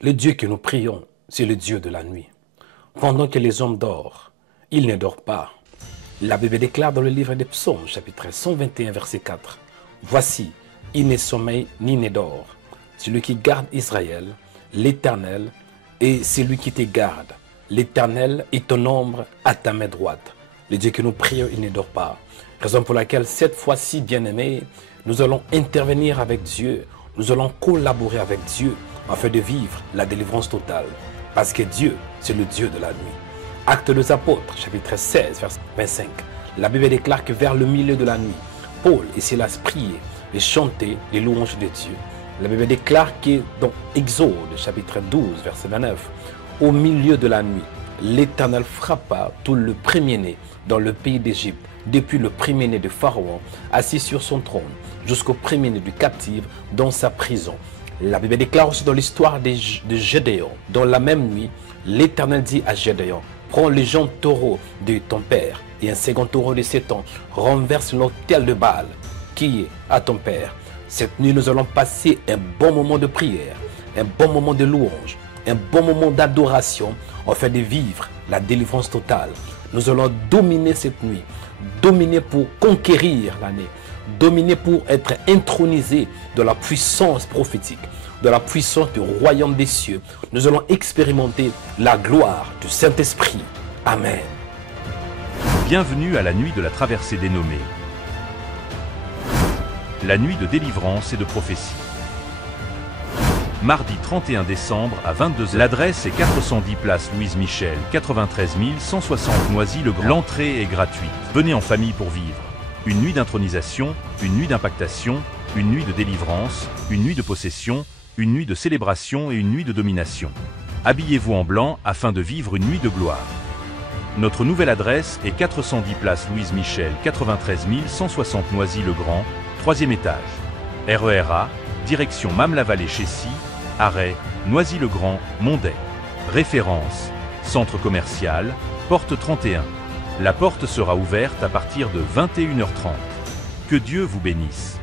Le Dieu que nous prions, c'est le Dieu de la nuit. Pendant que les hommes dorment, il ne dort pas. La Bible déclare dans le livre des Psaumes, chapitre 121, verset 4, « Voici, il n'est sommeil ni ne dort. Celui qui garde Israël, l'Éternel, et celui qui te garde. L'Éternel est ton ombre à ta main droite. » Le Dieu que nous prions, il ne dort pas. Raison pour laquelle, cette fois-ci, bien-aimés, nous allons intervenir avec Dieu, nous allons collaborer avec Dieu afin de vivre la délivrance totale. Parce que Dieu, c'est le Dieu de la nuit. Actes des Apôtres, chapitre 16, verset 25. La Bible déclare que vers le milieu de la nuit, Paul et Silas priaient et chantaient les louanges de Dieu. La Bible déclare que dans Exode, chapitre 12, verset 29, au milieu de la nuit, l'Éternel frappa tout le premier-né dans le pays d'Égypte, depuis le premier-né de Pharaon, assis sur son trône, jusqu'au premier-né du captif dans sa prison. La Bible déclare aussi dans l'histoire de Gédéon, dans la même nuit, l'Éternel dit à Gédéon, « Prends les jambes taureaux de ton père et un second taureau de 7 ans, renverse l'autel de Baal qui est à ton père. » Cette nuit, nous allons passer un bon moment de prière, un bon moment de louange, un bon moment d'adoration, afin de vivre la délivrance totale. Nous allons dominer cette nuit, dominer pour conquérir l'année, dominer pour être intronisé de la puissance prophétique, de la puissance du royaume des cieux. Nous allons expérimenter la gloire du Saint-Esprit. Amen. Bienvenue à la nuit de la traversée dénommée. La nuit de délivrance et de prophétie. Mardi 31 décembre à 22h. L'adresse est 410 place Louise Michel, 93 160 Noisy-le-Grand. L'entrée est gratuite. Venez en famille pour vivre. Une nuit d'intronisation, une nuit d'impactation, une nuit de délivrance, une nuit de possession, une nuit de célébration et une nuit de domination. Habillez-vous en blanc afin de vivre une nuit de gloire. Notre nouvelle adresse est 410 place Louise Michel, 93 160 Noisy-le-Grand, 3e étage. RERA, direction Mame-la-Vallée-Chessy, arrêt Noisy-le-Grand, Mondet. Référence, centre commercial, porte 31. La porte sera ouverte à partir de 21h30. Que Dieu vous bénisse.